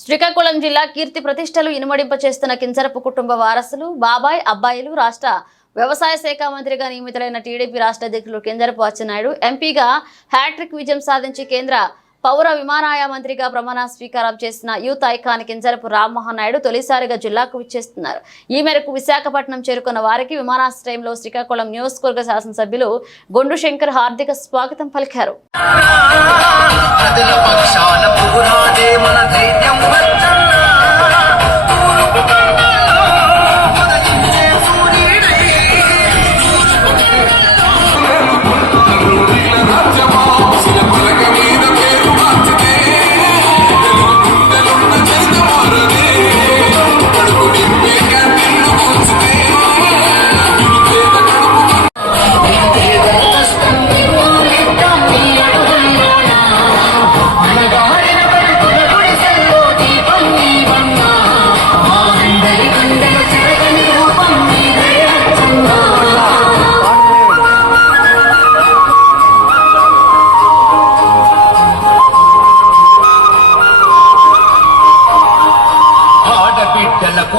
శ్రీకాకుళం జిల్లా కీర్తి ప్రతిష్టలు ఇనుమడింప చేస్తున్న కింజరపు కుటుంబ వారసులు బాబాయ్ అబ్బాయిలు రాష్ట్ర వ్యవసాయ శాఖ మంత్రిగా నియమితులైన టీడీపీ రాష్ట్ర అధ్యక్షులు కింజరపు అచ్చెన్నాయుడు ఎంపీగా హ్యాట్రిక్ విజయం సాధించి కేంద్ర పౌర విమానయాన మంత్రిగా ప్రమాణ స్వీకారం చేసిన యూత్ ఐకాన్ కింజరపు రామ్మోహన్ నాయుడు తొలిసారిగా జిల్లాకు విచ్చేస్తున్నారు. ఈ మేరకు విశాఖపట్నం చేరుకున్న వారికి విమానాశ్రయంలో శ్రీకాకుళం నియోజకవర్గ శాసనసభ్యులు గొండు శంకర్ హార్దిక స్వాగతం పలికారు.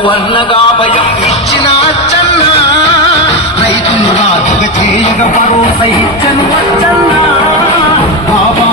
అన్నగా భయం ఇచ్చిన అచ్చన్న రైతులు రాజుగా చేయగ భరోసా ఇచ్చను అచ్చన్న బాబా